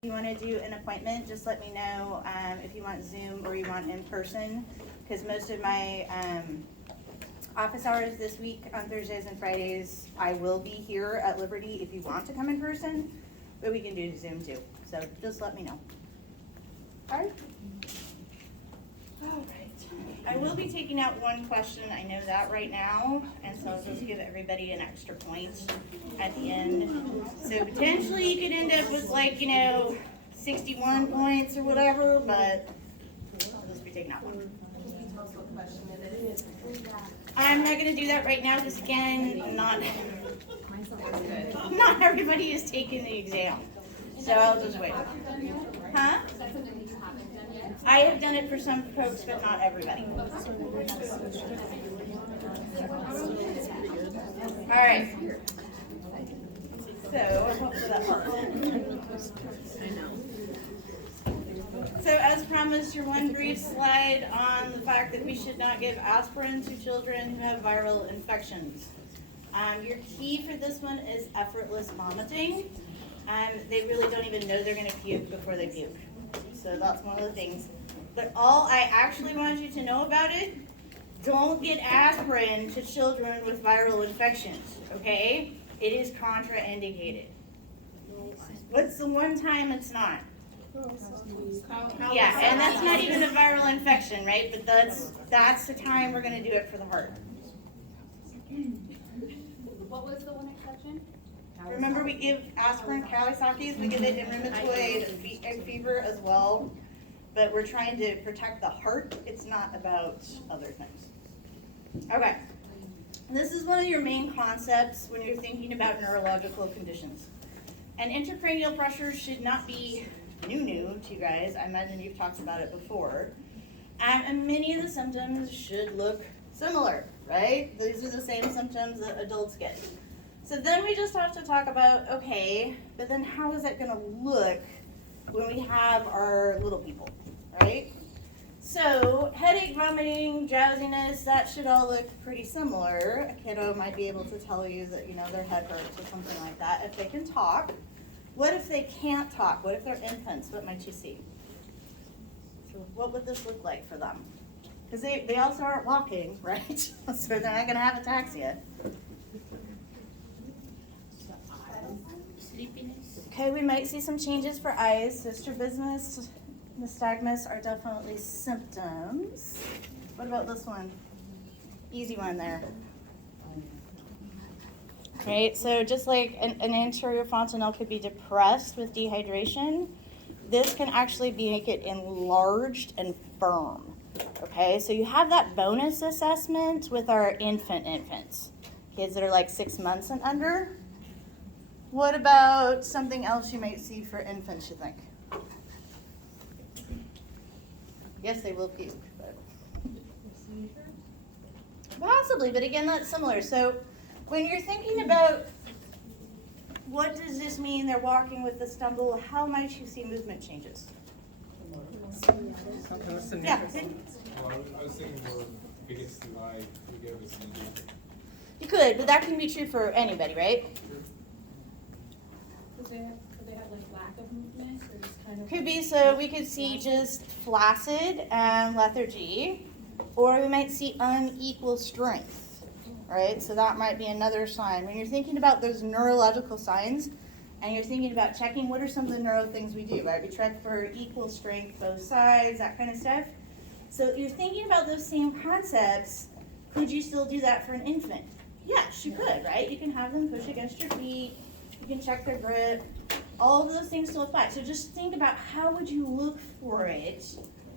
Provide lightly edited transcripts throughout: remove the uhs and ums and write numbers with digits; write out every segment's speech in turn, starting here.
If you want to do an appointment, just let me know if you want Zoom or you want in person, because most of my office hours this week on Thursdays and Fridays, I will be here at Liberty if you want to come in person, but we can do Zoom too. So just let me know. All right. All right. I will be taking out one question. I know that right now, and so I'll just give everybody an extra point at the end. So potentially you could end up with 61 points or whatever, but I'll just be taking out one. Can you tell us what question it is? I'm not going to do that right now because again, not everybody is taking the exam, so I'll just wait. Huh? I have done it for some folks, but not everybody. All right. So, hopefully that helps. So, as promised, your one brief slide on the fact that we should not give aspirin to children who have viral infections. Your key for this one is effortless vomiting. They really don't even know they're going to puke before they puke. So that's one of the things. But all I actually want you to know about it, don't get aspirin to children with viral infections, okay? It is contraindicated. What's the one time it's not? Yeah, and that's not even a viral infection, right? But that's the time we're going to do it for the heart. What was the one exception? Remember we give aspirin, Kawasakis, we give it in rheumatoid fever as well. But we're trying to protect the heart. It's not about other things. Okay. This is one of your main concepts when you're thinking about neurological conditions. And intracranial pressure should not be new to you guys. I imagine you've talked about it before. And many of the symptoms should look similar, right? These are the same symptoms that adults get. So then we just have to talk about, okay, but then how is it going to look when we have our little people, right? So headache, vomiting, drowsiness, that should all look pretty similar. A kiddo might be able to tell you that, their head hurts or something like that if they can talk. What if they can't talk? What if they're infants? What might you see? So what would this look like for them? Because they also aren't walking, right? So they're not going to have ataxia. Sleepiness. Okay, we might see some changes for eyes. So strabismus, nystagmus are definitely symptoms. What about this one? Easy one there. Right, so just like an anterior fontanelle could be depressed with dehydration, this can actually make it enlarged and firm. Okay, so you have that bonus assessment with our infants, kids that are like 6 months and under. What about something else you might see for infants, you think? Yes, they will puke, but possibly, but again, that's similar. So when you're thinking about what does this mean, they're walking with the stumble, how might you see movement changes? Yeah. Well, I was thinking more biggest eye we gave us an idea. You could, but that can be true for anybody, right? Could they have like lack of movement or just kind of? Could be, so we could see just flaccid and lethargy, or we might see unequal strength, right? So that might be another sign. When you're thinking about those neurological signs, and you're thinking about checking what are some of the neuro things we do, right? We check for equal strength, both sides, that kind of stuff. So you're thinking about those same concepts. Could you still do that for an infant? Yes, you could, right? You can have them push against your feet. You can check their grip. All of those things still apply. So just think about how would you look for it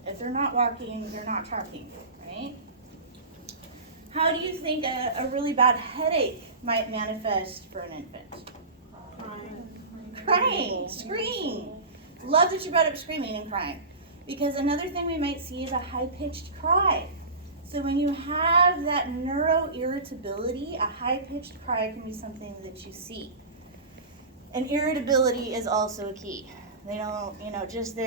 if they're not walking, they're not talking, right? How do you think a really bad headache might manifest for an infant? Crying, scream. Love that you brought up screaming and crying. Because another thing we might see is a high-pitched cry. So when you have that neuroirritability, a high-pitched cry can be something that you see. And irritability is also a key. They don't, just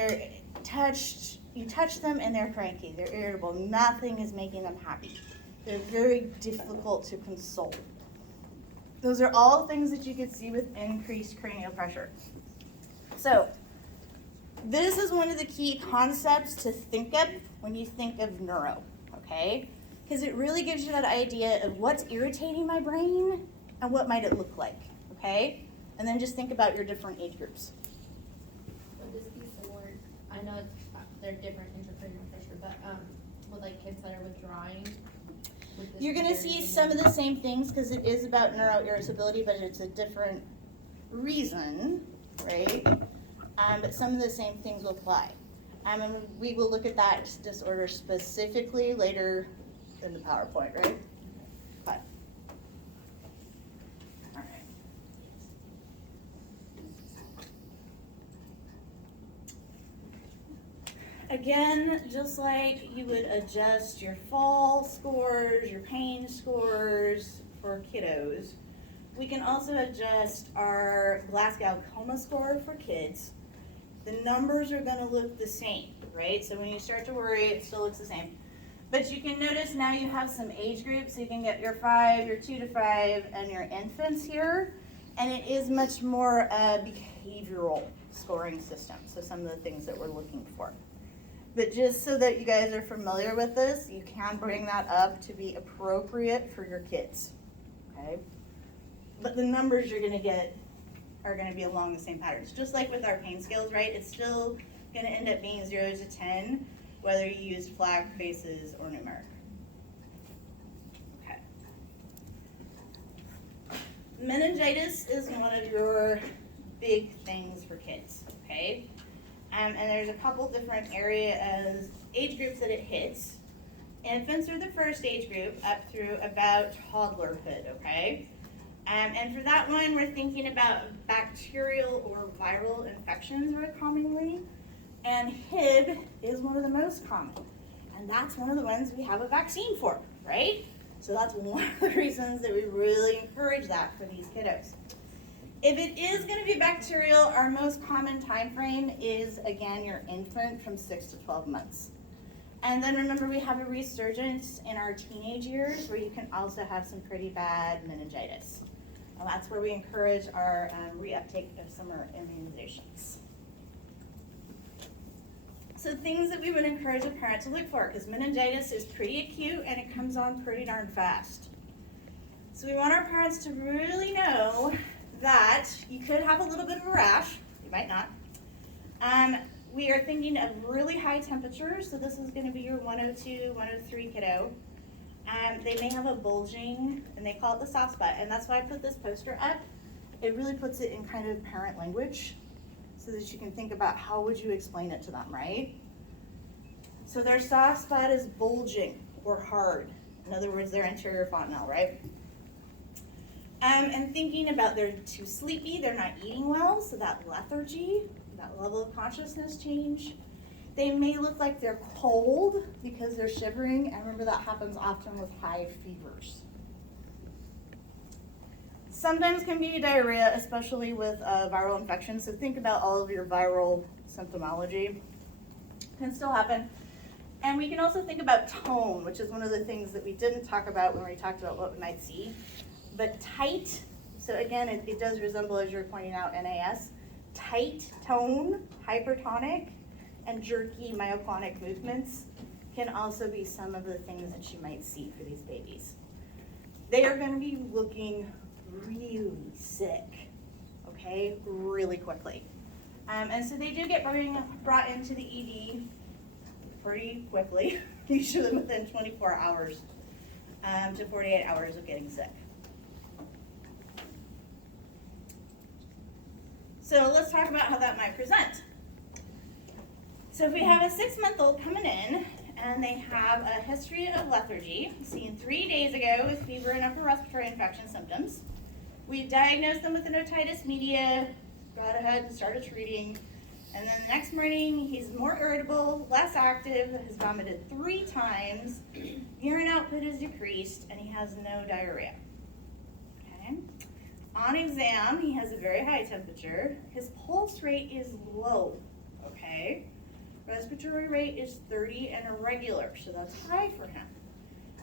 you touch them and they're cranky, they're irritable. Nothing is making them happy. They're very difficult to console. Those are all things that you could see with increased cranial pressure. So This is one of the key concepts to think of when you think of neuro, okay? Because it really gives you that idea of what's irritating my brain and what might it look like, okay? And then just think about your different age groups. Would this be similar, I know it's, they're different intracranial pressure, but, with like kids that are withdrawing? would this You're be gonna very see similar? some of the same things because it is about neuroirritability, but it's a different reason, right? But some of the same things will apply. And we will look at that disorder specifically later in the PowerPoint, right? But, all right. Again, just like you would adjust your fall scores, your pain scores for kiddos, we can also adjust our Glasgow coma score for kids. The numbers are gonna look the same, right? So when you start to worry, it still looks the same. But you can notice now you have some age groups, so you can get your 5, your 2 to 5, and your infants here. And it is much more a behavioral scoring system, so some of the things that we're looking for. But just so that you guys are familiar with this, you can bring that up to be appropriate for your kids, okay? But the numbers you're gonna get are gonna be along the same patterns. Just like with our pain scales, right? It's still gonna end up being 0 to 10, whether you use flag, faces, or numeric. Okay. Meningitis is one of your big things for kids, okay? And there's a couple different areas, age groups that it hits. Infants are the first age group up through about toddlerhood, okay? And for that one, we're thinking about bacterial or viral infections very commonly. And HIB is one of the most common. And that's one of the ones we have a vaccine for, right? So that's one of the reasons that we really encourage that for these kiddos. If it is gonna be bacterial, our most common time frame is, again, your infant from 6 to 12 months. And then remember, we have a resurgence in our teenage years where you can also have some pretty bad meningitis. And that's where we encourage our reuptake of summer immunizations. So things that we would encourage a parent to look for, because meningitis is pretty acute and it comes on pretty darn fast. So we want our parents to really know that you could have a little bit of a rash, you might not. We are thinking of really high temperatures, so this is gonna be your 102, 103 kiddo. They may have a bulging, and they call it the soft spot, and that's why I put this poster up. It really puts it in kind of parent language, so that you can think about how would you explain it to them, right? So their soft spot is bulging or hard. In other words, their anterior fontanelle, right? And thinking about they're too sleepy, they're not eating well, so that lethargy, that level of consciousness change. They may look like they're cold because they're shivering, and remember that happens often with high fevers. Sometimes can be diarrhea, especially with viral infections, so think about all of your viral symptomology. Can still happen. And we can also think about tone, which is one of the things that we didn't talk about when we talked about what we might see. But tight, so again, it does resemble, as you're pointing out, NAS. Tight tone, hypertonic, and jerky myoclonic movements can also be some of the things that you might see for these babies. They are gonna be looking really sick, okay, really quickly. And so they do get brought into the ED pretty quickly, usually within 24 hours to 48 hours of getting sick. So let's talk about how that might present. So if we have a 6-month-old coming in and they have a history of lethargy, seen 3 days ago with fever and upper respiratory infection symptoms, we diagnosed them with an otitis media, got ahead and started treating, and then the next morning he's more irritable, less active, has vomited 3 times, urine output is decreased, and he has no diarrhea. Okay. On exam, he has a very high temperature. His pulse rate is low, okay? Respiratory rate is 30 and irregular, so that's high for him.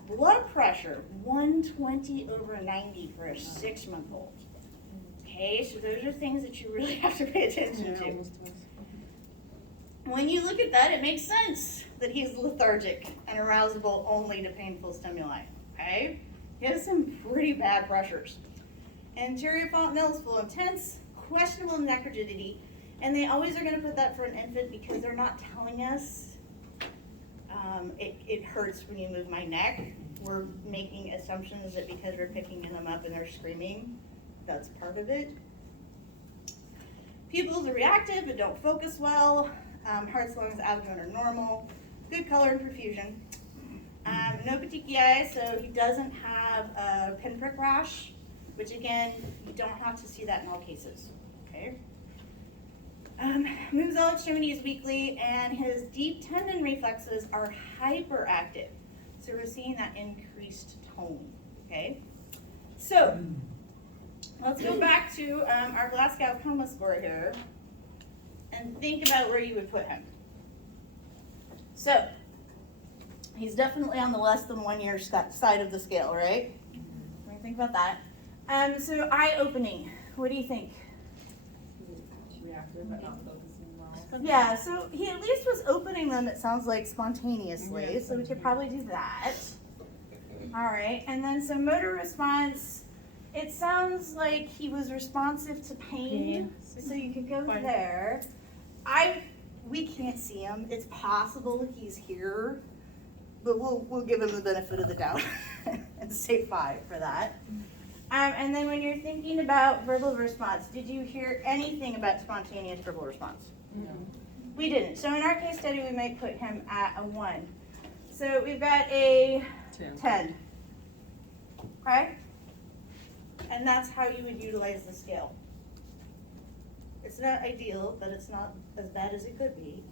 Blood pressure, 120/90 for a 6-month-old. Okay, so those are things that you really have to pay attention to. when you look at that, it makes sense that he's lethargic and arousable only to painful stimuli, okay? He has some pretty bad pressures. Anterior fontanelles full intense, questionable neck rigidity, and they always are gonna put that for an infant because they're not telling us it hurts when you move my neck. We're making assumptions that because we're picking them up and they're screaming, that's part of it. Pupils are reactive but don't focus well. Hearts, lungs, abdomen are normal. Good color and perfusion. No petechiae, so he doesn't have a pinprick rash, which again, you don't have to see that in all cases, okay? Moves all extremities weakly, and his deep tendon reflexes are hyperactive. So we're seeing that increased tone, okay? So, let's go back to our Glasgow Coma score here and think about where you would put him. So, he's definitely on the less than 1 year side of the scale, right? When you think about that. So eye opening, what do you think? Reactive, but not focusing well. Yeah, so he at least was opening them, it sounds like, spontaneously, so we could probably do that. All right, and then some motor response, it sounds like he was responsive to pain, so you could go there. We can't see him, it's possible he's here, but we'll give him the benefit of the doubt and say 5 for that. And then when you're thinking about verbal response, did you hear anything about spontaneous verbal response? No. We didn't. So in our case study, we might put him at a 1. So we've got a 10. Okay? And that's how you would utilize the scale. It's not ideal, but it's not as bad as it could be.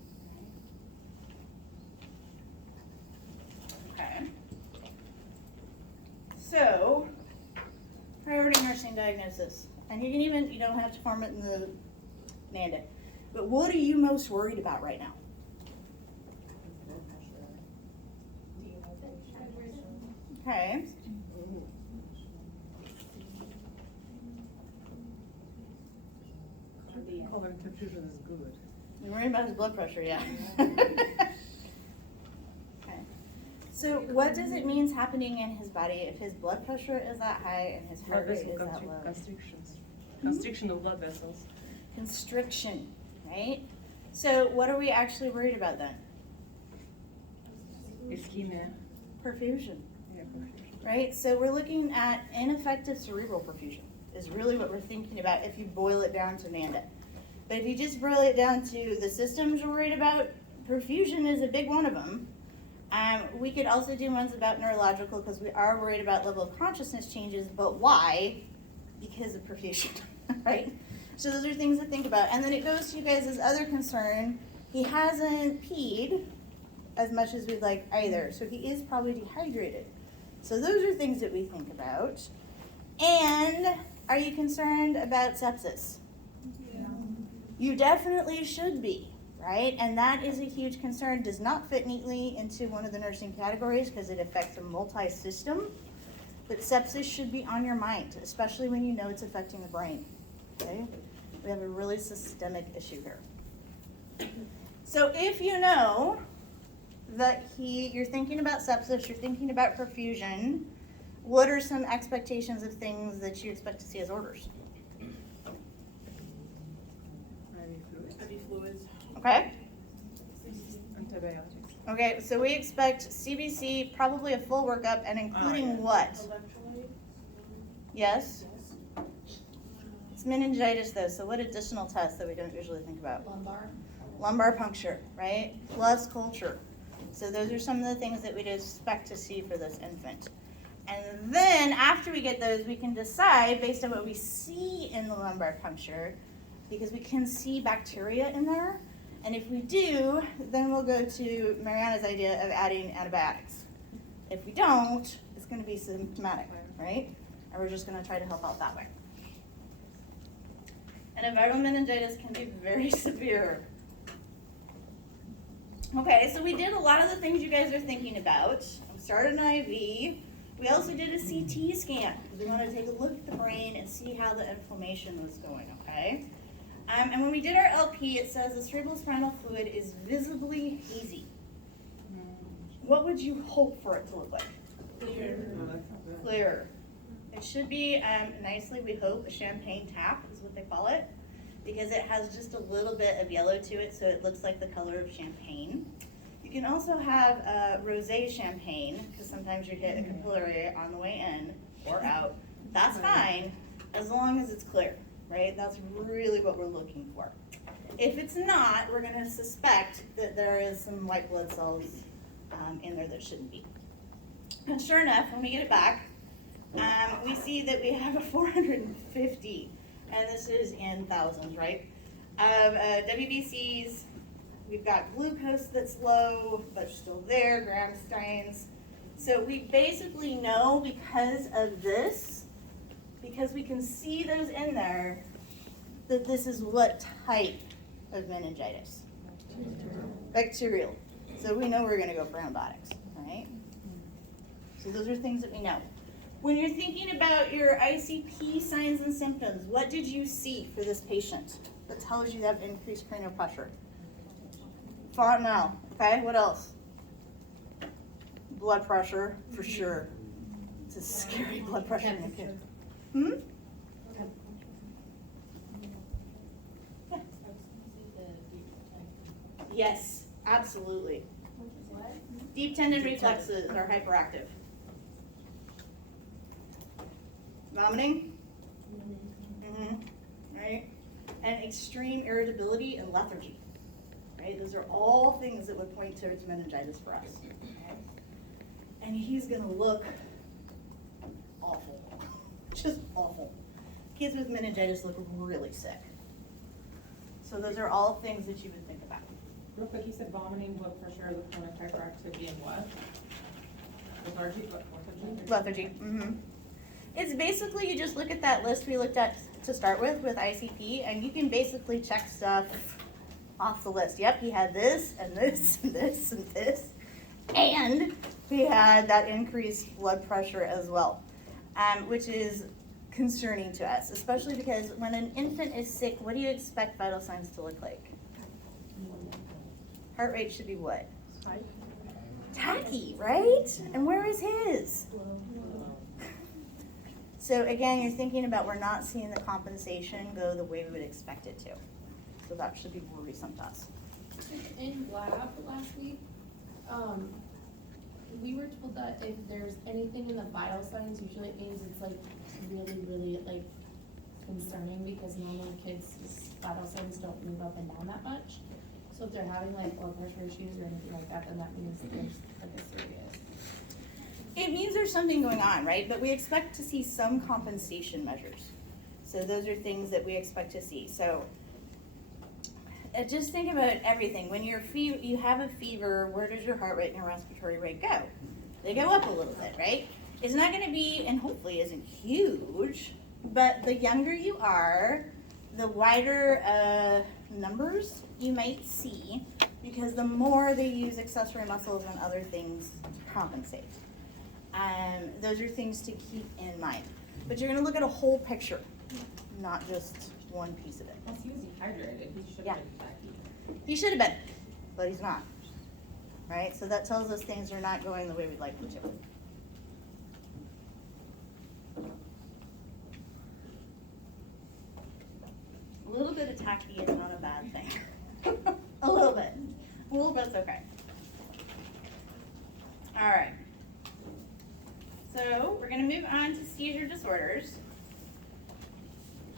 Okay. So, priority nursing diagnosis. And you don't have to form it in the NANDA. But what are you most worried about right now? Okay. Color and perfusion is good. You're worried about his blood pressure, yeah. Okay. So what does it mean is happening in his body if his blood pressure is that high and his heart rate is that low? Constrictions. Constriction of blood vessels. Constriction, right? So what are we actually worried about then? Ischemia. Perfusion, Yeah, perfusion. right? So we're looking at ineffective cerebral perfusion is really what we're thinking about if you boil it down to NANDA. But if you just boil it down to the systems we're worried about, perfusion is a big one of them. We could also do ones about neurological because we are worried about level of consciousness changes, but why? Because of perfusion, right? So those are things to think about. And then it goes to you guys' other concern. He hasn't peed as much as we'd like either, so he is probably dehydrated. So those are things that we think about. And are you concerned about sepsis? Yeah. You definitely should be, right? And that is a huge concern. Does not fit neatly into one of the nursing categories because it affects a multi-system. But sepsis should be on your mind, especially when you know it's affecting the brain, okay? We have a really systemic issue here. So if you know that you're thinking about sepsis, you're thinking about perfusion, what are some expectations of things that you expect to see as orders? IV fluids. Okay? Antibiotics. Okay, so we expect CBC, probably a full workup, and including what? Yes? It's meningitis though, so what additional tests that we don't usually think about? Lumbar. Lumbar puncture, right? Plus culture. So those are some of the things that we'd expect to see for this infant. And then after we get those, we can decide based on what we see in the lumbar puncture, because we can see bacteria in there. And if we do, then we'll go to Mariana's idea of adding antibiotics. If we don't, it's going to be symptomatic, right? And we're just going to try to help out that way. And a viral meningitis can be very severe. Okay, so we did a lot of the things you guys are thinking about. We started an IV. We also did a CT scan because we want to take a look at the brain and see how the inflammation was going, okay? And when we did our LP, it says the cerebrospinal fluid is visibly hazy. What would you hope for it to look like? Clear. It should be nicely, we hope, a champagne tap is what they call it, because it has just a little bit of yellow to it, so it looks like the color of champagne. You can also have rosé champagne, because sometimes you hit a capillary on the way in or out. That's fine, as long as it's clear, right? That's really what we're looking for. If it's not, we're going to suspect that there is some white blood cells in there that shouldn't be. And sure enough, when we get it back, we see that we have a 450, and this is in thousands, right, of WBCs. We've got glucose that's low, but still there, gram steins. So we basically know because of this, because we can see those in there, that this is what type of meningitis? Bacterial. So we know we're going to go for antibiotics, right? So those are things that we know. When you're thinking about your ICP signs and symptoms, what did you see for this patient that tells you that increased cranial pressure? Fontanelle, okay, what else? Blood pressure, for sure. It's a scary blood pressure in a kid. Hmm? Yeah. Yes, absolutely. What? Deep tendon reflexes are hyperactive. Vomiting? Right? And extreme irritability and lethargy. Right? Those are all things that would point towards meningitis for us. Okay? And he's going to look awful. Just awful. Kids with meningitis look really sick. So those are all things that you would think about. Real quick, you said vomiting, blood pressure, the chronic hyperactivity, and what? Lethargy, what? Lethargy. It's basically, you just look at that list we looked at to start with ICP, and you can basically check stuff off the list. Yep, he had this, and this, and this, and this. And he had that increased blood pressure as well, which is concerning to us, especially because when an infant is sick, what do you expect vital signs to look like? Heart rate should be what? Tacky, right? And where is his? So again, you're thinking about we're not seeing the compensation go the way we would expect it to. So that should be worrisome to us. In lab last week, we were told that if there's anything in the vital signs, usually it means it's like really, really like concerning, because normally kids' vital signs don't move up and down that much. So if they're having like blood pressure issues or anything like that, then that means there's like a serious. It means there's something going on, right? But we expect to see some compensation measures. So those are things that we expect to see. So just think about everything. When you have a fever, where does your heart rate and your respiratory rate go? They go up a little bit, right? It's not going to be, and hopefully isn't huge, but the younger you are, the wider numbers you might see, because the more they use accessory muscles and other things to compensate. Those are things to keep in mind. But you're going to look at a whole picture, not just one piece of it. Plus, he was dehydrated. He should have been tacky. He should have been, but he's not. Right? So that tells us things are not going the way we'd like them to. A little bit of tacky is not a bad thing. A little bit. A little bit's okay. All right. So we're going to move on to seizure disorders.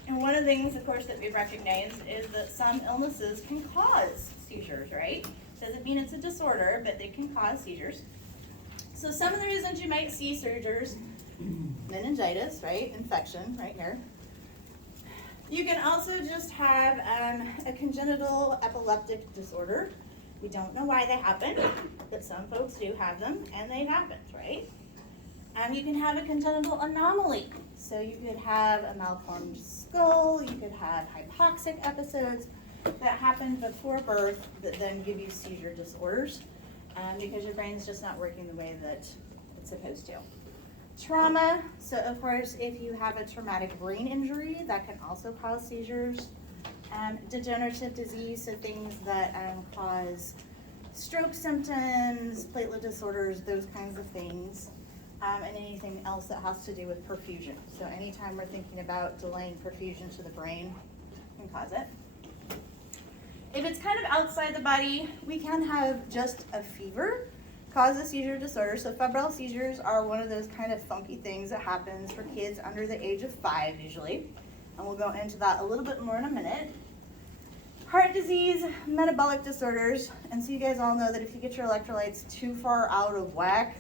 And one of the things, of course, that we recognize is that some illnesses can cause seizures, right? Doesn't mean it's a disorder, but they can cause seizures. So some of the reasons you might see seizures, meningitis, right? Infection, right here. You can also just have a congenital epileptic disorder. We don't know why they happen, but some folks do have them, and they happen, right? You can have a congenital anomaly. So you could have a malformed skull, you could have hypoxic episodes that happen before birth that then give you seizure disorders because your brain's just not working the way that it's supposed to. Trauma, so of course if you have a traumatic brain injury, that can also cause seizures. Degenerative disease, so things that cause stroke symptoms, platelet disorders, those kinds of things. And anything else that has to do with perfusion. So anytime we're thinking about delaying perfusion to the brain can cause it. If it's kind of outside the body, we can have just a fever cause a seizure disorder. So febrile seizures are one of those kind of funky things that happens for kids under the age of 5 usually. And we'll go into that a little bit more in a minute. Heart disease, metabolic disorders, and so you guys all know that if you get your electrolytes too far out of whack,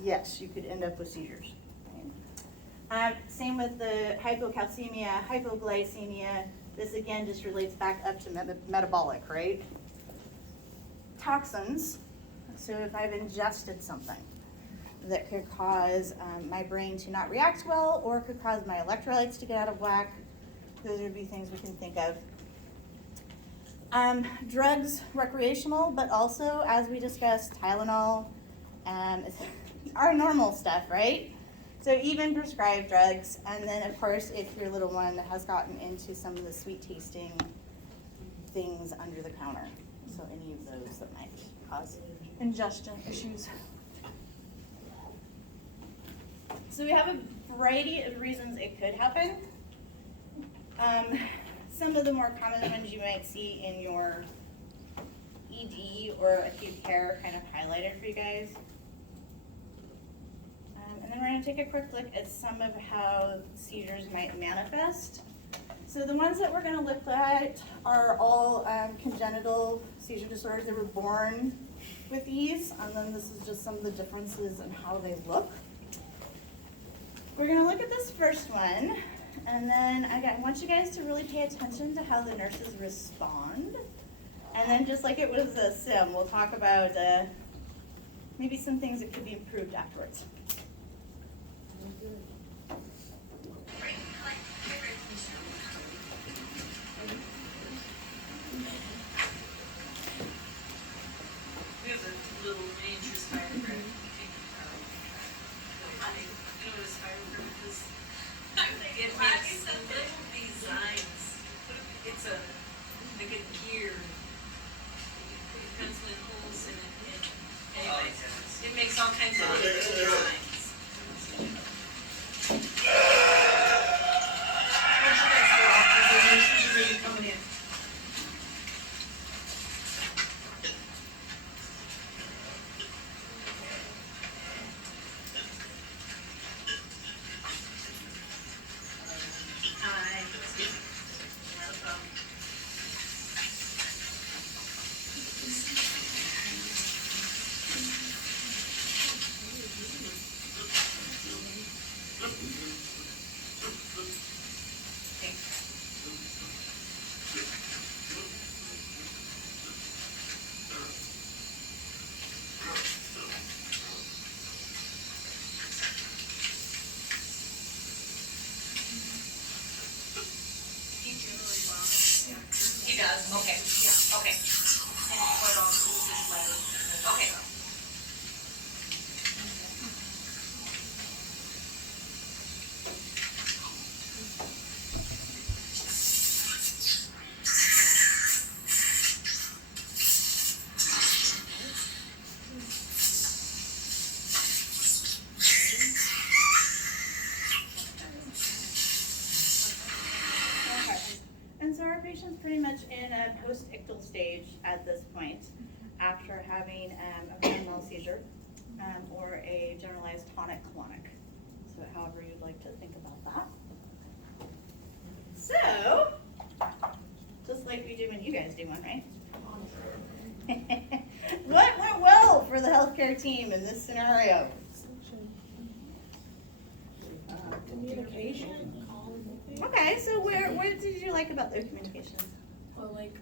yes, you could end up with seizures. Same with the hypocalcemia, hypoglycemia. This again just relates back up to metabolic, right? Toxins. So if I've ingested something that could cause my brain to not react well or could cause my electrolytes to get out of whack, those would be things we can think of. Drugs, recreational, but also, as we discussed, Tylenol, our normal stuff, right? So even prescribed drugs, and then of course, if your little one has gotten into some of the sweet tasting things under the counter. So any of those that might cause ingestion issues. So we have a variety of reasons it could happen. Some of the more common ones you might see in your ED or acute care kind of highlighted for you guys. And then we're going to take a quick look at some of how seizures might manifest. So the ones that we're going to look at are all congenital seizure disorders. They were born with these, and then this is just some of the differences in how they look. We're going to look at this first one, and then I want you guys to really pay attention to how the nurses respond. And then just like it was a sim, we'll talk about maybe some things that could be improved afterwards. We have a little miniature spider crab. You know what a spider crab is? It makes little designs. It's like a gear. You put your pencil in holes in it. Anyway, it makes all kinds of little designs. Where'd you guys go? The nurses are ready coming in. Hi. Not a problem. He generally vomits after. He does, okay, yeah, okay. And what else is his letter? Okay. Okay. And so our patient's pretty much in a post-ictal stage at this point after having a grand mal seizure or a generalized tonic-clonic. So however you'd like to think about that. So, just like we do when you guys do one, right? What went well for the healthcare team in this scenario? Communication. Okay, so what did you like about their communication? Well, like,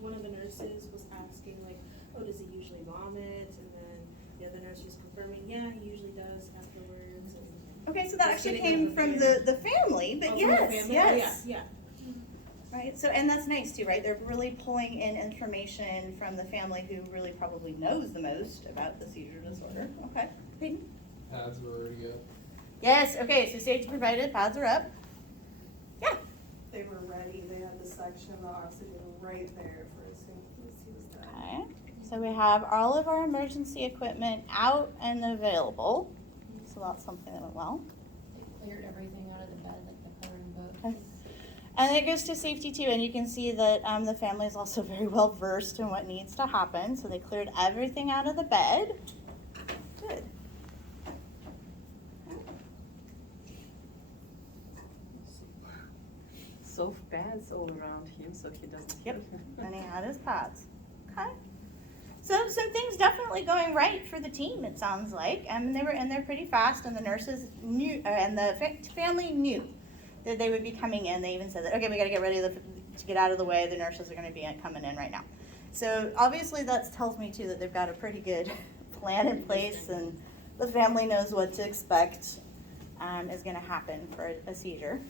one of the nurses was asking, like, oh, does he usually vomit? And then the other nurse was confirming, yeah, he usually does afterwards. And Okay, so that Just actually getting came a from review. the family, but Oh, from the yes, family? yes. Oh, yeah, Right, so, and that's nice too, right? They're really pulling in information from the family who really probably knows the most about the seizure disorder. Okay, Peyton? Pads were already up. Yes, okay, so stage provided, pads are up. Yeah, They were ready, they section of the oxygen right there for as soon as he was done. Okay, so we have all of our emergency equipment out and available. So that's something that went well. They cleared everything out of the bed, like the coloring book. And it goes to safety too, and you can see that the family is also very well versed in what needs to happen. So they cleared everything out of the bed. Good. Soft pads all around him so he doesn't. Yep, and he had his pads. Okay. So some things definitely going right for the team, it sounds like. And they were in there pretty fast, and the nurses knew, and the family knew that they would be coming in. They even said that, okay, we got to get ready to get out of the way. The nurses are going to be coming in right now. So obviously that tells me too that they've got a pretty good plan in place, and the family knows what to expect is going to happen for a seizure.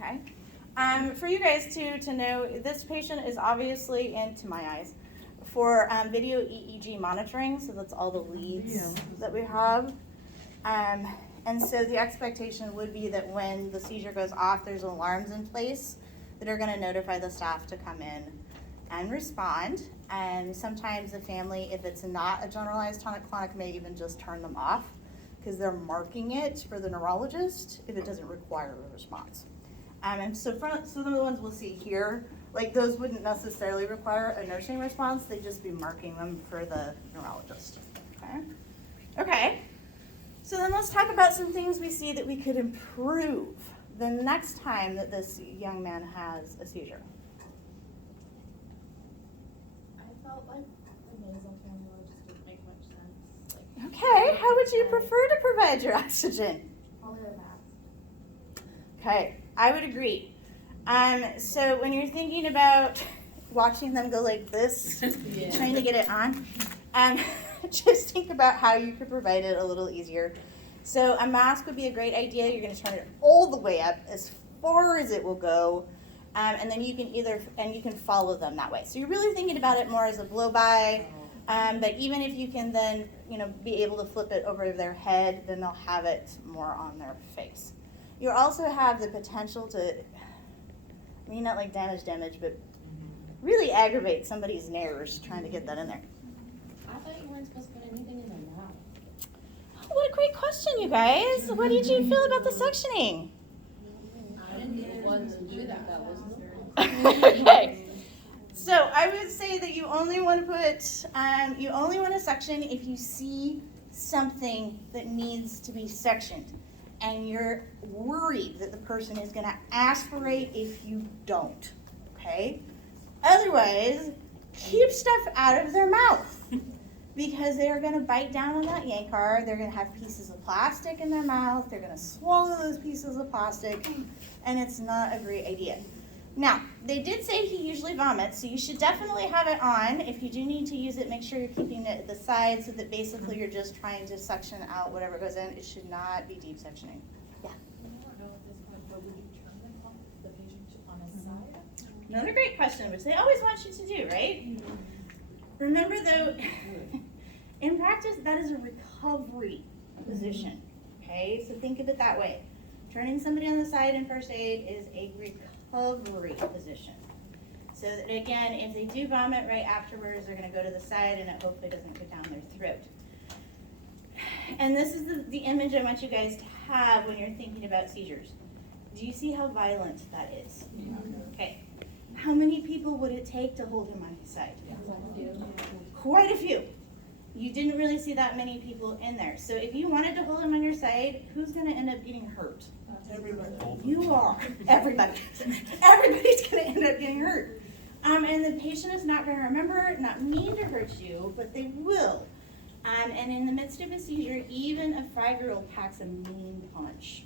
Okay. For you guys to know, this patient is obviously, into my eyes, for video EEG monitoring, so that's all the leads that we have. And so the expectation would be that when the seizure goes off, there's alarms in place that are going to notify the staff to come in and respond. And sometimes the family, if it's not a generalized tonic-clonic, may even just turn them off because they're marking it for the neurologist if it doesn't require a response. And so some of the ones we'll see here, like those wouldn't necessarily require a nursing response, they'd just be marking them for the neurologist. Okay? Okay. So then let's talk about some things we see that we could improve the next time that this young man has a seizure. I felt like the nasal cannula just didn't make much sense. Like, Okay, how would you prefer to provide your oxygen? I'll wear a mask. Okay, I would agree. So when you're thinking about watching them go like this, trying to get it on, just think about how you could provide it a little easier. So a mask would be a great idea. You're going to turn it all the way up as far as it will go, and then you can follow them that way. So you're really thinking about it more as a blow by. But even if you can then be able to flip it over their head, then they'll have it more on their face. You also have the potential to, not like damage, but really aggravate somebody's nerves trying to get that in there. I thought you weren't supposed to put anything in their mouth. Oh, what a great question, you guys. What did you feel about the sectioning? I didn't be the one to do that. That wasn't Okay. So I would say that you only want to section if you see something that needs to be sectioned and you're worried that the person is going to aspirate if you don't, okay? Otherwise, keep stuff out of their mouth because they are going to bite down on that Yankar. They're going to have pieces of plastic in their mouth. They're going to swallow those pieces of plastic, and it's not a great idea. Now, they did say he usually vomits, so you should definitely have it on. If you do need to use it, make sure you're keeping it at the side so that basically you're just trying to suction out whatever goes in. It should not be deep sectioning. Yeah. But would you turn the patient on his side? Another great question, which they always want you to do, right? Remember though, in practice, that is a recovery position, okay? So think of it that way. Turning somebody on the side in first aid is a recovery position. So that again, if they do vomit right afterwards, they're gonna go to the side and it hopefully doesn't go down their throat. And this is the image I want you guys to have when you're thinking about seizures. Do you see how violent that is? Okay. How many people would it take to hold him on his side? Quite a few. You didn't really see that many people in there. So if you wanted to hold him on your side, who's going to end up getting hurt? Everybody. You are. Everybody. Everybody's going to end up getting hurt. And the patient is not going to remember, not mean to hurt you, but they will. And in the midst of a seizure, even a 5-year-old packs a mean punch.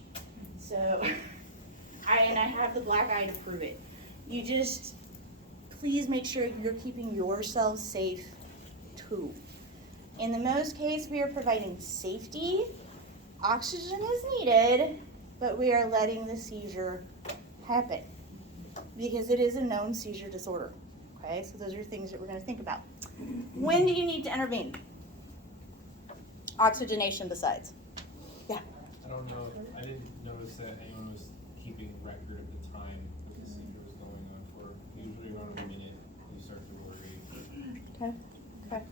So, I have the black eye to prove it. You just, please make sure you're keeping yourself safe too. In the most case, we are providing safety. Oxygen is needed, but we are letting the seizure happen because it is a known seizure disorder. Okay, so those are things that we're going to think about. When do you need to intervene? Oxygenation besides. Yeah. I don't know, I didn't notice that anyone was keeping record of the time that the seizure was going on. Okay.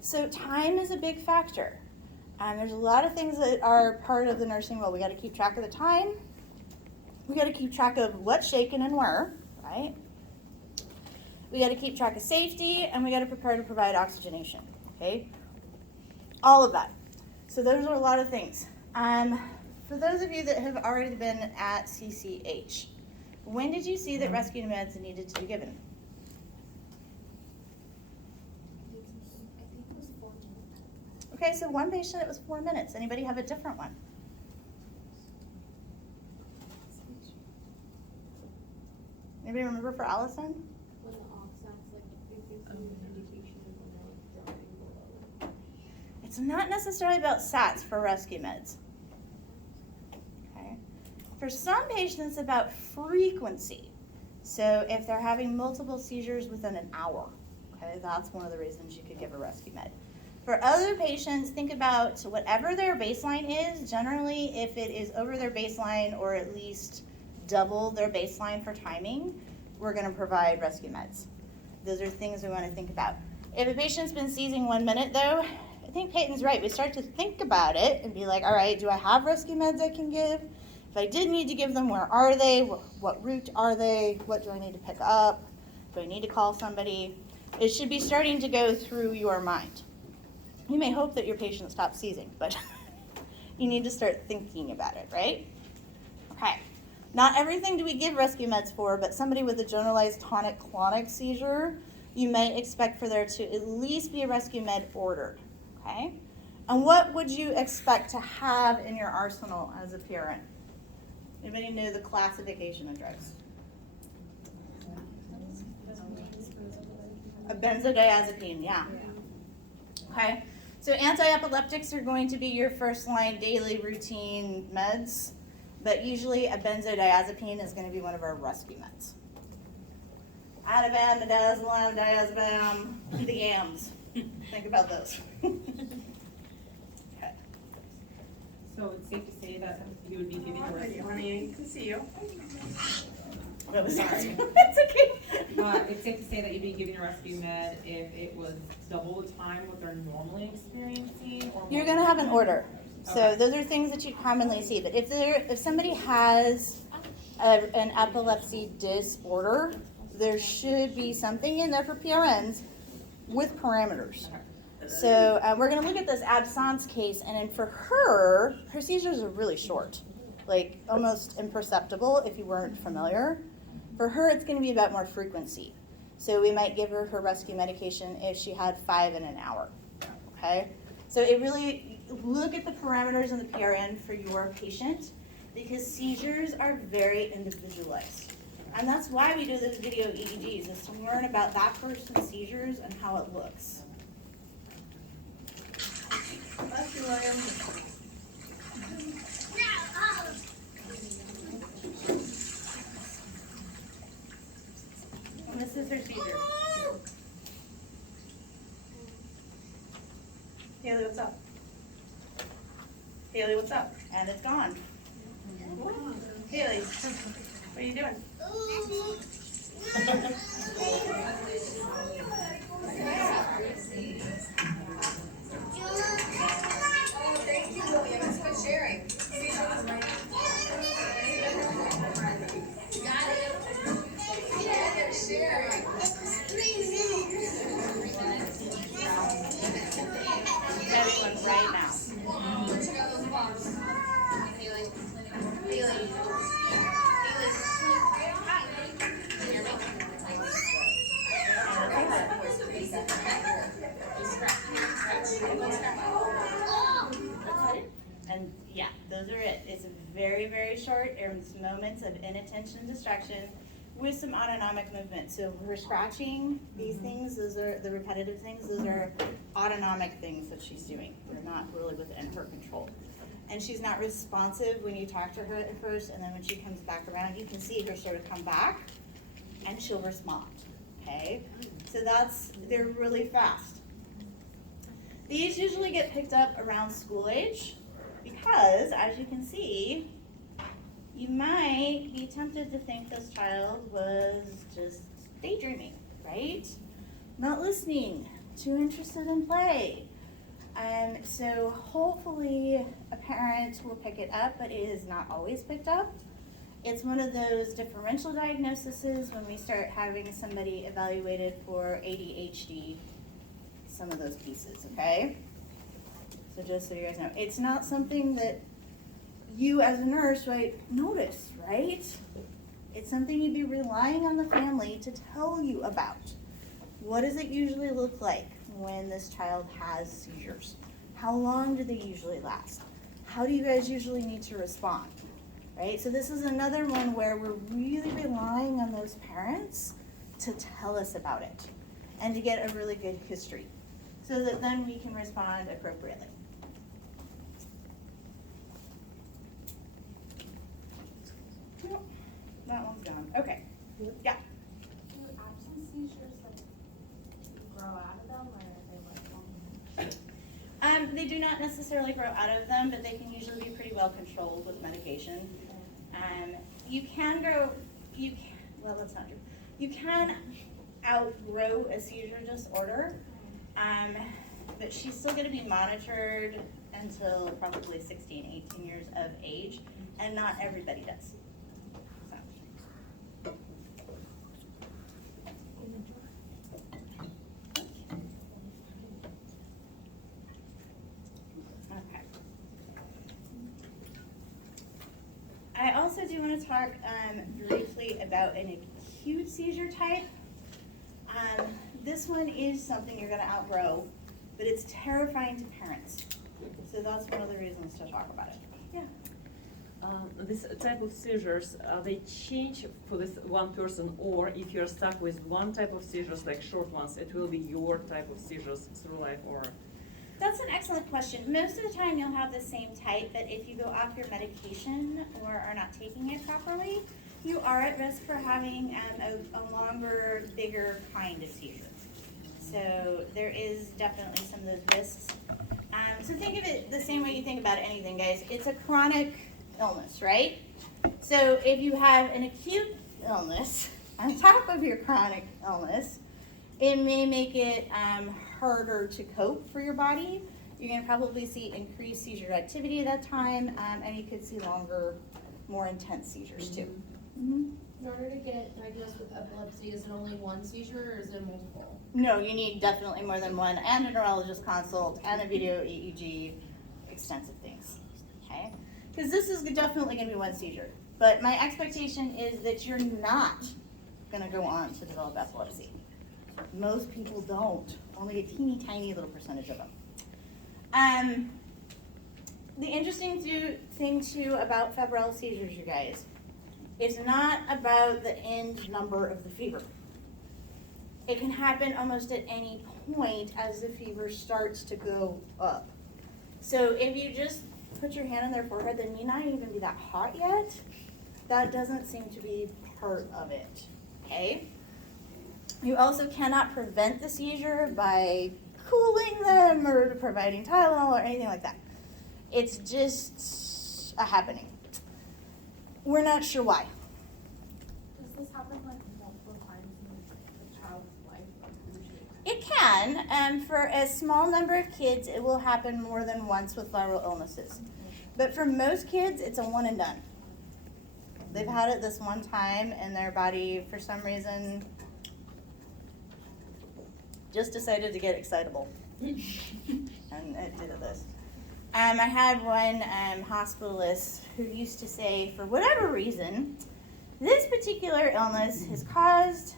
So time is a big factor. There's a lot of things that are part of the nursing role. We got to keep track of the time. We got to keep track of what's shaken and where, right? We got to keep track of safety, and we got to prepare to provide oxygenation, okay? All of that. So those are a lot of things. For those of you that have already been at CCH, when did you see that rescue meds needed to be given? I think it was 4 minutes. Okay, so one patient, it was 4 minutes. Anybody have a different one? Anybody remember for Allison? When the offsets, like, if it's an indication of when they're like dropping below. It's not necessarily about SATs for rescue meds. Okay. For some patients, it's about frequency. So if they're having multiple seizures within an hour, okay, that's one of the reasons you could give a rescue med. For other patients, think about whatever their baseline is. Generally, if it is over their baseline or at least double their baseline for timing, we're going to provide rescue meds. Those are things we want to think about. If a patient's been seizing 1 minute, though, I think Peyton's right. We start to think about it and be like, all right, do I have rescue meds I can give? If I did need to give them, where are they? What route are they? What do I need to pick up? Do I need to call somebody? It should be starting to go through your mind. You may hope that your patient stops seizing, but you need to start thinking about it, right? Okay. Not everything do we give rescue meds for, but somebody with a generalized tonic-clonic seizure, you may expect for there to at least be a rescue med ordered, okay? And what would you expect to have in your arsenal as a PRN? Anybody know the classification of drugs? A benzodiazepine, yeah. Okay, so anti-epileptics are going to be your first line daily routine meds, but usually a benzodiazepine is going to be one of our rescue meds. Ativan, midazolam, diazepam, the AMs. Think about those. Okay. So it's safe to say that you would be giving a rescue. Honey, good to see you. That was Sorry. It's okay. It's safe to say that you'd be giving a rescue med if it was double the time what they're normally experiencing, or You're going to have an order. So Okay. those are things that you commonly see. But if somebody has an epilepsy disorder, there should be something in there for PRNs with parameters. So we're going to look at this absence case, and then for her seizures are really short, like almost imperceptible if you weren't familiar. For her, it's going to be about more frequency. So we might give her rescue medication if she had 5 in an hour. Okay? So it really, look at the parameters in the PRN for your patient, because seizures are very individualized. And that's why we do those video EEGs, is to learn about that person's seizures and how it looks. Thank you, William. And this is her seizure. Haley, what's up? Haley, what's up? And it's gone. Haley, what are you doing? Thank you, William. Thanks for sharing. Everyone right now. And yeah, those are it. It's very, very short. It's moments of inattention distraction with some autonomic movement. So her scratching, these things, those are the repetitive things, those are autonomic things that she's doing. They're not really within her control. And she's not responsive when you talk to her at first, and then when she comes back around, you can see her sort of come back and she'll respond, okay? So they're really fast. These usually get picked up around school age because, as you can see, you might be tempted to think this child was just daydreaming, right? not listening, too interested in play. So hopefully a parent will pick it up, but it is not always picked up. It's one of those differential diagnoses when we start having somebody evaluated for ADHD, some of those pieces, okay? So just so you guys know, it's not something that you as a nurse might notice, right? It's something you'd be relying on the family to tell you about. What does it usually look like when this child has seizures? How long do they usually last? How do you guys usually need to respond? Right? So this is another one where we're really relying on those parents to tell us about it and to get a really good history so that then we can respond appropriately. Nope, that one's gone. Okay. Yeah. Do absence seizures like grow out of them, or are they like? They do not necessarily grow out of them, but they can usually be pretty well controlled with medication. You can grow, well, that's not true. You can outgrow a seizure disorder, but she's still going to be monitored until probably 16, 18 years of age, and not everybody does. So. Okay. I also do want to talk briefly about an acute seizure type. This one is something you're going to outgrow, but it's terrifying to parents. So that's one of the reasons to talk about it. Yeah. This type of seizures, they change for this one person, or if you're stuck with one type of seizures, like short ones, it will be your type of seizures through life, or? That's an excellent question. Most of the time you'll have the same type, but if you go off your medication or are not taking it properly, you are at risk for having a longer, bigger kind of seizure. So there is definitely some of those risks. So think of it the same way you think about anything, guys. It's a chronic illness, right? So if you have an acute illness on top of your chronic illness, it may make it harder to cope for your body. You're going to probably see increased seizure activity at that time, and you could see longer, more intense seizures too. Mm-hmm. In order to get diagnosed with epilepsy, is it only one seizure or is it multiple? No, you need definitely more than one, and a neurologist consult, and a video EEG, extensive things, okay? Because this is definitely going to be one seizure. But my expectation is that you're not going to go on to develop epilepsy. Most people don't, only a teeny tiny little percentage of them. The interesting thing too about febrile seizures, you guys, is not about the end number of the fever. It can happen almost at any point as the fever starts to go up. So if you just put your hand on their forehead, they may not even be that hot yet. That doesn't seem to be part of it, okay? You also cannot prevent the seizure by cooling them or providing Tylenol or anything like that. It's just a happening. We're not sure why. Does this happen like multiple times in the child's life? It can. For a small number of kids, it will happen more than once with viral illnesses. But for most kids, it's a one and done. They've had it this one time and their body, for some reason, just decided to get excitable. And it did this. I had one hospitalist who used to say, for whatever reason, this particular illness has caused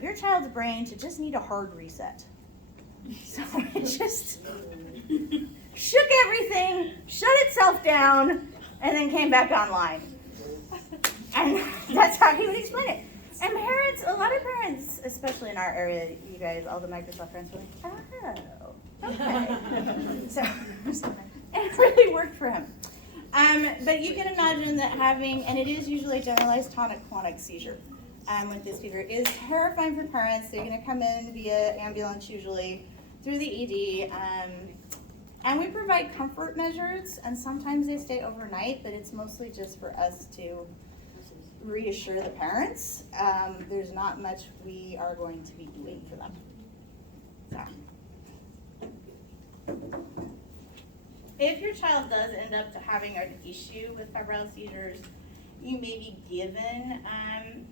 your child's brain to just need a hard reset. So it just shook everything, shut itself down, and then came back online. And that's how he would explain it. And parents, a lot of parents, especially in our area, you guys, all the Microsoft friends were like, oh, okay. So it really worked for him. But you can imagine that having, and it is usually a generalized tonic-clonic seizure with this fever, is terrifying for parents. They're going to come in via ambulance usually through the ED. And we provide comfort measures, and sometimes they stay overnight, but it's mostly just for us to reassure the parents, there's not much we are going to be doing for them. So. If your child does end up having an issue with febrile seizures, you may be given an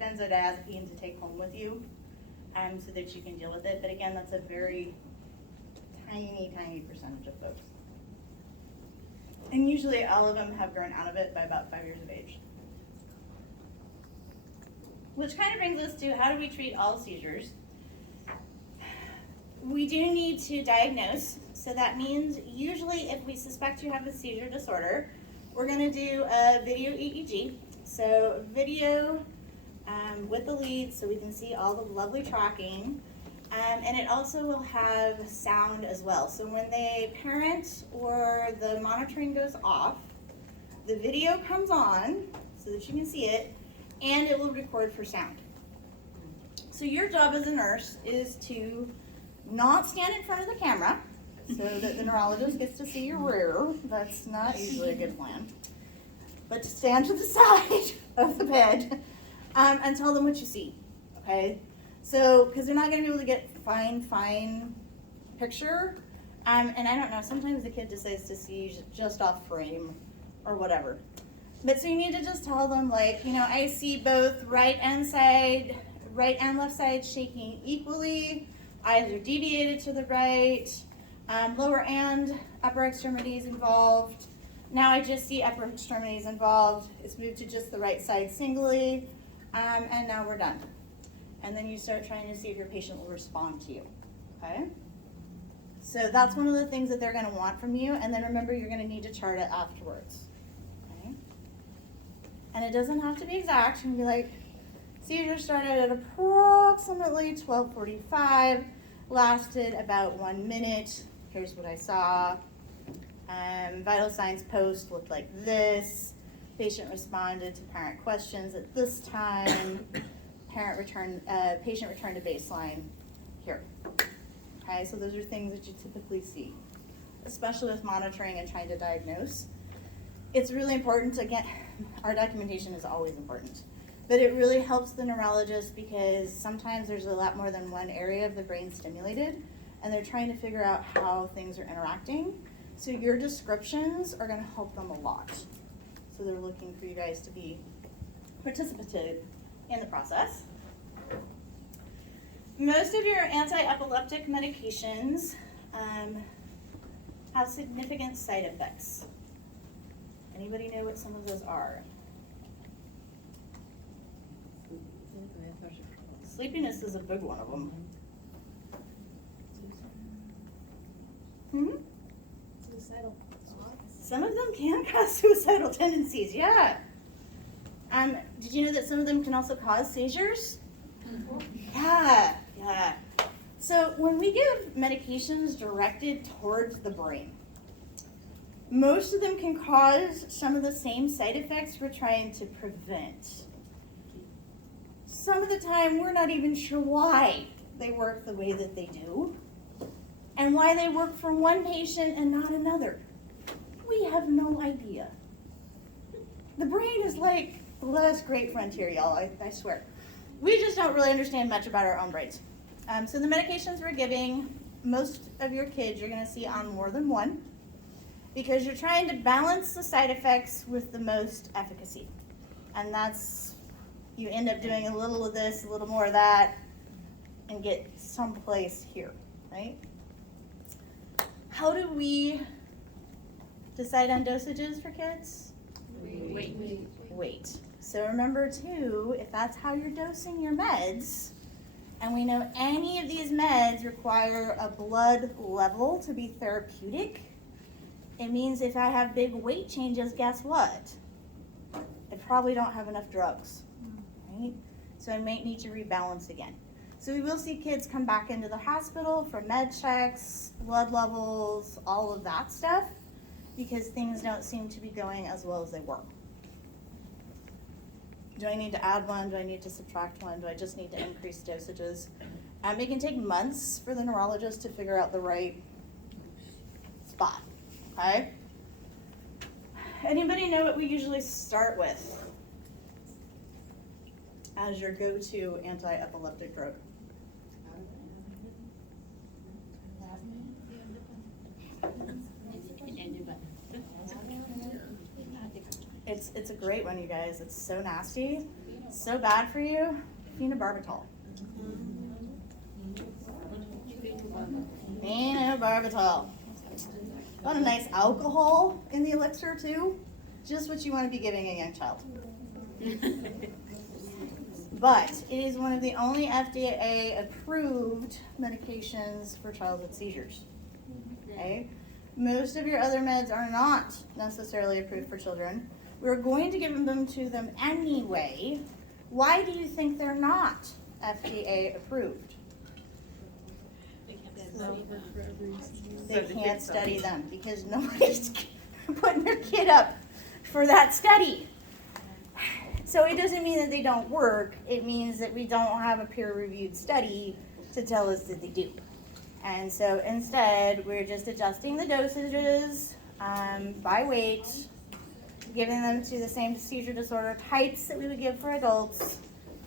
benzodiazepine to take home with you so that you can deal with it. But again, that's a very tiny, tiny percentage of folks. And usually all of them have grown out of it by about 5 years of age. Which kind of brings us to, how do we treat all seizures? We do need to diagnose. So that means usually if we suspect you have a seizure disorder, we're going to do a video EEG. So video with the lead so we can see all the lovely tracking. And it also will have sound as well. So when the parent or the monitoring goes off, the video comes on so that you can see it, and it will record for sound. So your job as a nurse is to not stand in front of the camera so that the neurologist gets to see your rear. That's not usually a good plan. But to stand to the side of the bed and tell them what you see, okay? So, because they're not going to be able to get fine picture. And I don't know, sometimes the kid decides to see just off frame or whatever. But so you need to just tell them, like, you know, I see both right and left side shaking equally. Eyes are deviated to the right. Lower and upper extremities involved. Now I just see upper extremities involved. It's moved to just the right side singly. And now we're done. And then you start trying to see if your patient will respond to you, okay? So that's one of the things that they're gonna want from you, and then remember you're gonna need to chart it afterwards, okay? And it doesn't have to be exact. You can be like, seizure started at approximately 12:45, lasted about 1 minute. Here's what I saw. Vital signs post looked like this. Patient responded to parent questions at this time. Patient returned to baseline here. Okay, so those are things that you typically see, especially with monitoring and trying to diagnose. It's really important, again, our documentation is always important, but it really helps the neurologist because sometimes there's a lot more than one area of the brain stimulated, and they're trying to figure out how things are interacting. So your descriptions are gonna help them a lot. So they're looking for you guys to be participative in the process. Most of your anti-epileptic medications have significant side effects. Anybody know what some of those are? Sleepiness is a big one of them. Suicidal thoughts. Some of them can cause suicidal tendencies, yeah. Did you know that some of them can also cause seizures? Yeah. So when we give medications directed towards the brain, most of them can cause some of the same side effects we're trying to prevent. Some of the time we're not even sure why they work the way that they do and why they work for one patient and not another. We have no idea. The brain is like the last great frontier, y'all, I swear. We just don't really understand much about our own brains. So the medications we're giving, most of your kids you're gonna see on more than one because you're trying to balance the side effects with the most efficacy. And that's, you end up doing a little of this, a little more of that, and get someplace here, right? How do we decide on dosages for kids? Wait. So remember too, if that's how you're dosing your meds, and we know any of these meds require a blood level to be therapeutic, it means if I have big weight changes, guess what? I probably don't have enough drugs, right? So I might need to rebalance again. So we will see kids come back into the hospital for med checks, blood levels, all of that stuff, because things don't seem to be going as well as they were. Do I need to add one? Do I need to subtract one? Do I just need to increase dosages? It can take months for the neurologist to figure out the right spot, okay? anybody know what we usually start with as your go-to anti-epileptic drug? It's a great one, you guys. It's so nasty, so bad for you. Phenobarbital. Phenobarbital. Want a nice alcohol in the elixir too? Just what you want to be giving a young child. But it is one of the only FDA-approved medications for childhood seizures. Okay? Most of your other meds are not necessarily approved for children. We're going to give them to them anyway. Why do you think they're not FDA approved? They can't study them because nobody's putting their kid up for that study. So it doesn't mean that they don't work. It means that we don't have a peer-reviewed study to tell us that they do. And so instead, we're just adjusting the dosages by weight, giving them to the same seizure disorder types that we would give for adults,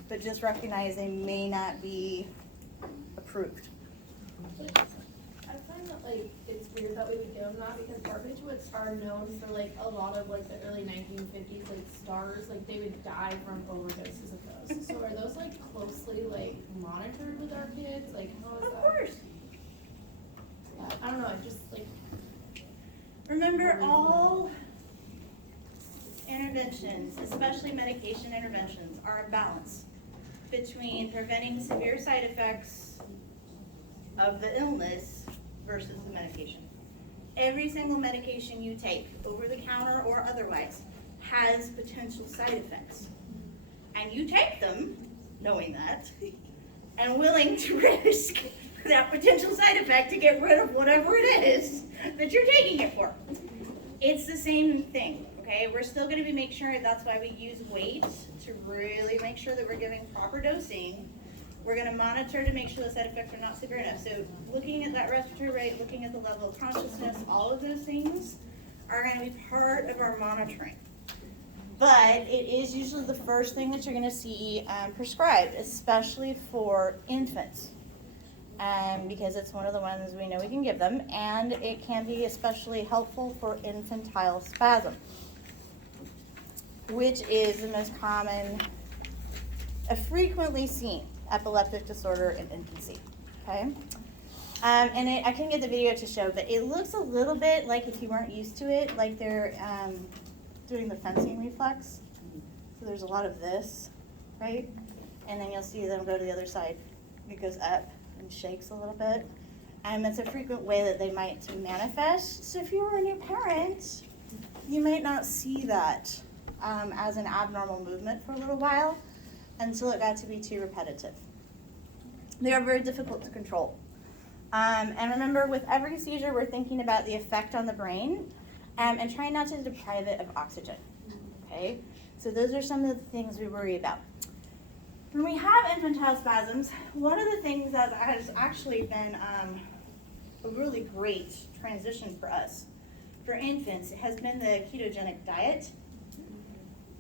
but just recognize they may not be approved. I find that like it's weird that we would give them that because barbiturates are known for like a lot of like the early 1950s like stars, like they would die from overdoses of those. So are those like closely like monitored with our kids? Like how is that? Of course. I don't know, I just like Remember, all interventions, especially medication interventions, are a balance between preventing severe side effects of the illness versus the medication. Every single medication you take, over the counter or otherwise, has potential side effects. And you take them, knowing that, and willing to risk that potential side effect to get rid of whatever it is that you're taking it for. It's the same thing, okay? We're still gonna be making sure, that's why we use weight to really make sure that we're giving proper dosing. We're gonna monitor to make sure the side effects are not severe enough. So looking at that respiratory rate, looking at the level of consciousness, all of those things are gonna be part of our monitoring. But it is usually the first thing that you're gonna see prescribed, especially for infants. Because it's one of the ones we know we can give them, and it can be especially helpful for infantile spasm, which is the most common, frequently seen epileptic disorder in infancy, okay? I can get the video to show, but it looks a little bit like, if you weren't used to it, like they're doing the fencing reflex. So there's a lot of this, right? And then you'll see them go to the other side. It goes up and shakes a little bit. It's a frequent way that they might manifest. So if you were a new parent, you might not see that as an abnormal movement for a little while until it got to be too repetitive. They are very difficult to control. And remember, with every seizure, we're thinking about the effect on the brain and trying not to deprive it of oxygen, okay? So those are some of the things we worry about. When we have infantile spasms, one of the things that has actually been a really great transition for us, for infants, has been the ketogenic diet.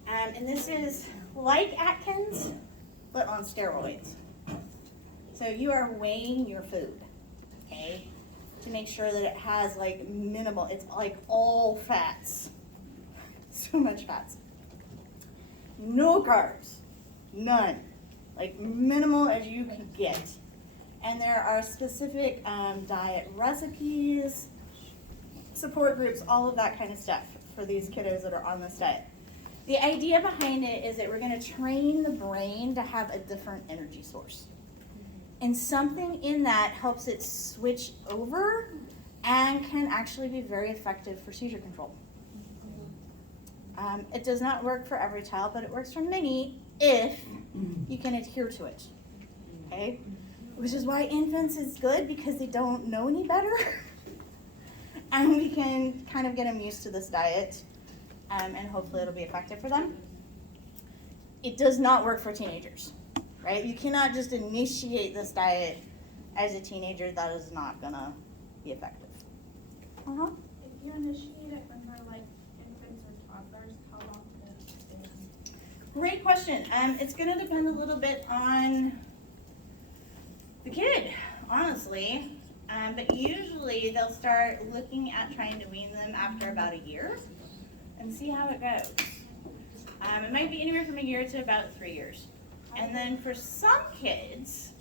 And this is like Atkins, but on steroids. So you are weighing your food, okay, to make sure that it has like minimal, it's like all fats, so much fats. No carbs, none. Like minimal as you can get. And there are specific diet recipes, support groups, all of that kind of stuff for these kiddos that are on this diet. The idea behind it is that we're gonna train the brain to have a different energy source. And something in that helps it switch over and can actually be very effective for seizure control. It does not work for every child, but it works for many if you can adhere to it, okay? Which is why infants is good, because they don't know any better. And we can kind of get them used to this diet, and hopefully it'll be effective for them. It does not work for teenagers, right? You cannot just initiate this diet as a teenager. That is not gonna be effective. If you initiate it when they're like infants or Great question. It's gonna depend a little bit on the kid, honestly. But usually they'll start looking at trying to wean them after about a year and see how it goes. It might be anywhere from a year to about 3 years. And then for some kids,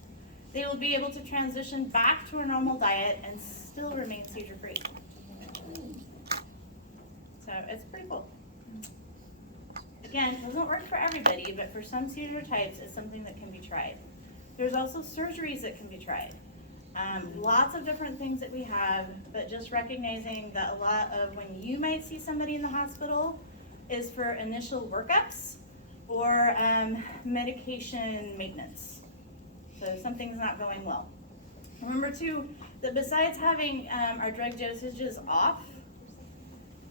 they will be able to transition back to a normal diet and still remain seizure-free. So it's pretty cool. Again, it doesn't work for everybody, but for some seizure types, it's something that can be tried. There's also surgeries that can be tried. Lots of different things that we have, but just recognizing that a lot of when you might see somebody in the hospital is for initial workups or medication maintenance. So something's not going well. Remember too, that besides having our drug dosages off,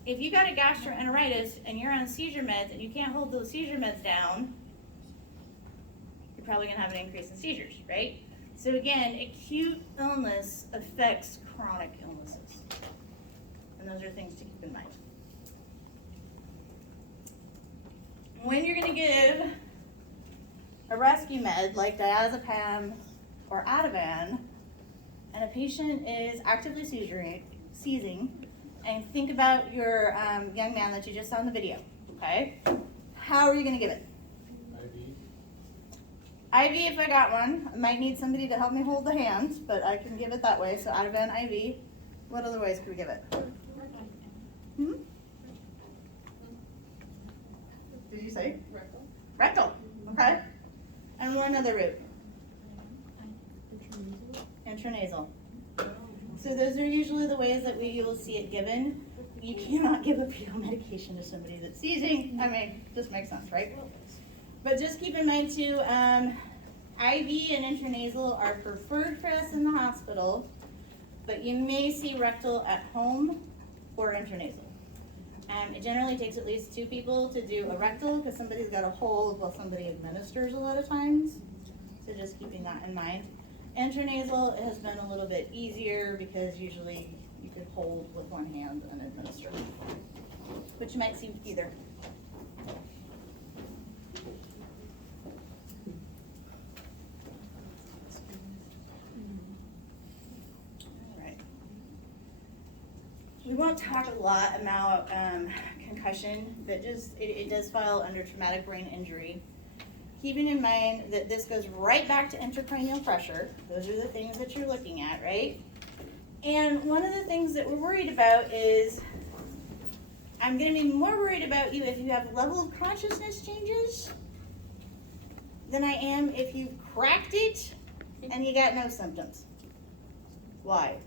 if you got a gastroenteritis and you're on seizure meds and you can't hold those seizure meds down, you're probably gonna have an increase in seizures, right? So again, acute illness affects chronic illnesses. And those are things to keep in mind. When you're gonna give a rescue med like diazepam or Ativan, and a patient is actively seizing, and think about your young man that you just saw in the video, okay? How are you gonna give it? IV, if I got one. I might need somebody to help me hold the hand, but I can give it that way. So Ativan IV. What other ways could we give it? Did you say? Rectal. Rectal, okay. And one other route. Intranasal. So those are usually the ways that you will see it given. You cannot give a fetal medication to somebody that's seizing. I mean, just makes sense, right? But just keep in mind too, IV and intranasal are preferred for us in the hospital, but you may see rectal at home or intranasal. It generally takes at least 2 people to do a rectal because somebody's got to hold while somebody administers a lot of times. So just keeping that in mind. Intranasal has been a little bit easier because usually you could hold with one hand and administer, but you might see either. We won't talk a lot about concussion, but just it does fall under traumatic brain injury. Keeping in mind that this goes right back to intracranial pressure. Those are the things that you're looking at, right? And one of the things that we're worried about is, I'm gonna be more worried about you if you have level of consciousness changes than I am if you've cracked it and you got no symptoms. Why?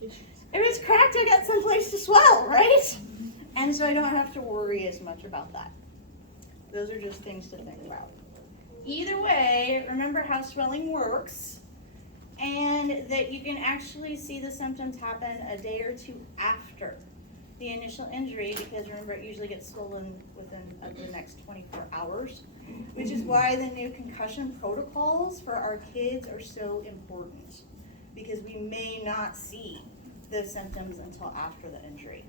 If it's cracked, I got someplace to swell, right? And so I don't have to worry as much about that. Those are just things to think about. Either way, remember how swelling works and that you can actually see the symptoms happen a day or 2 after the initial injury, because remember it usually gets swollen within the next 24 hours, which is why the new concussion protocols for our kids are so important, because we may not see those symptoms until after the injury.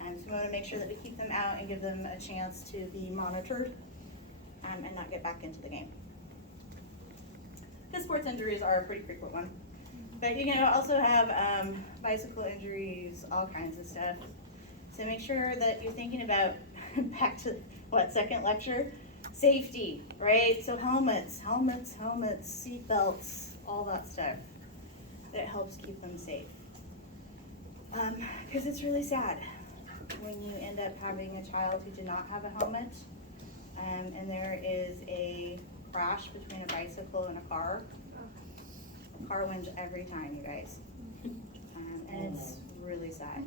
So we want to make sure that we keep them out and give them a chance to be monitored and not get back into the game. Because sports injuries are a pretty frequent one. But you can also have bicycle injuries, all kinds of stuff. So make sure that you're thinking about, back to what, second lecture? Safety, right? So helmets, seat belts, all that stuff. That helps keep them safe. Because it's really sad when you end up having a child who did not have a helmet, and there is a crash between a bicycle and a car. Car wins every time, you guys. And it's really sad.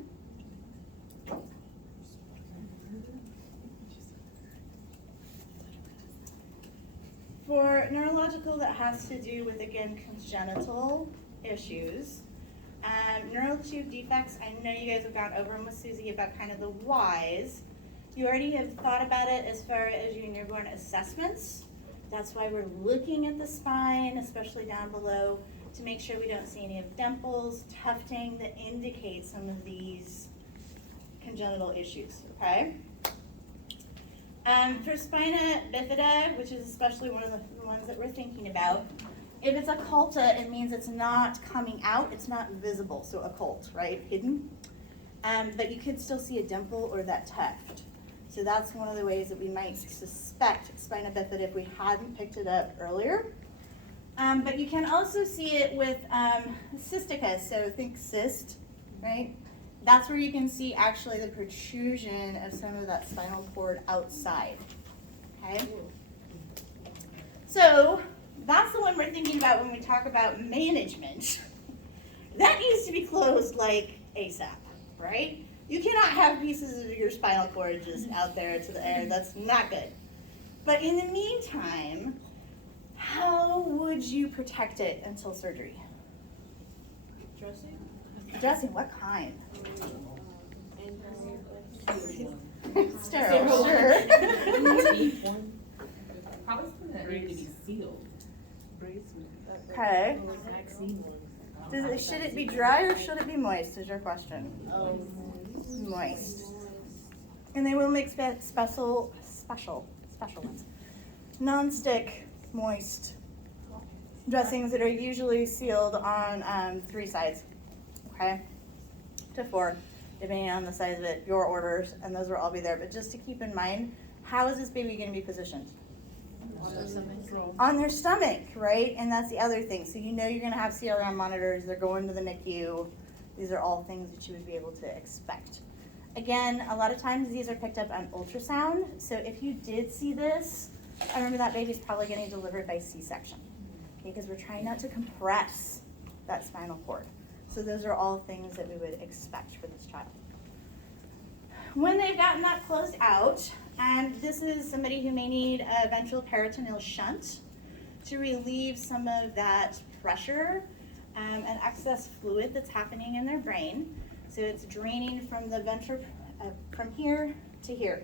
For neurological, that has to do with, again, congenital issues. Neural tube defects, I know you guys have gone over them with Susie about kind of the whys. You already have thought about it as far as your newborn assessments. That's why we're looking at the spine, especially down below, to make sure we don't see any of dimples, tufting that indicate some of these congenital issues, okay? For spina bifida, which is especially one of the ones that we're thinking about, if it's occulta, it means it's not coming out, it's not visible, so occult, right, hidden. But you could still see a dimple or that tuft. So that's one of the ways that we might suspect spina bifida if we hadn't picked it up earlier. But you can also see it with cysticus, so think cyst, right? That's where you can see actually the protrusion of some of that spinal cord outside, okay? So that's the one we're thinking about when we talk about management. That needs to be closed like ASAP, right? You cannot have pieces of your spinal cord just out there to the air. That's not good. But in the meantime, how would you protect it until surgery? Dressing? Dressing, what kind? And Sterile, sure. Probably something that needs to be sealed. Okay. Should it be dry or should it be moist is your question? Moist. And they will make special ones. Non-stick, moist dressings that are usually sealed on 3 sides, okay? To 4, depending on the size of it, your orders, and those will all be there. But just to keep in mind, how is this baby gonna be positioned? On their stomach, right? And that's the other thing. So you know you're gonna have CRM monitors, they're going to the NICU. These are all things that you would be able to expect. Again, a lot of times these are picked up on ultrasound. So if you did see this, I remember that baby's probably getting delivered by C-section. Okay, because we're trying not to compress that spinal cord. So those are all things that we would expect for this child. When they've gotten that closed out, and this is somebody who may need a ventral peritoneal shunt to relieve some of that pressure and excess fluid that's happening in their brain. So it's draining from the ventral, from here to here,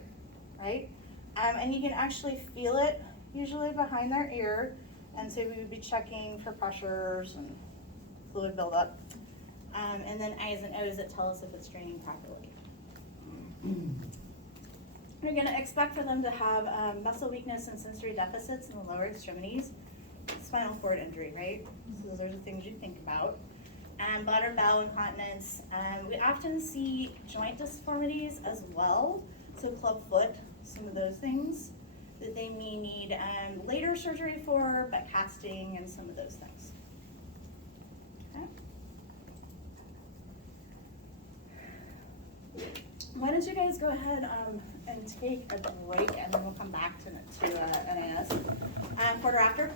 right? And you can actually feel it usually behind their ear. And so we would be checking for pressures and fluid buildup. And then I's and O's that tell us if it's draining properly. We're going to expect for them to have muscle weakness and sensory deficits in the lower extremities, spinal cord injury, right? So those are the things you think about. Bladder bowel incontinence. We often see joint disformities as well, so club foot, some of those things that they may need later surgery for, but casting and some of those things. Okay. Why don't you guys go ahead and take a break, and then we'll come back to NAS. Quarter after.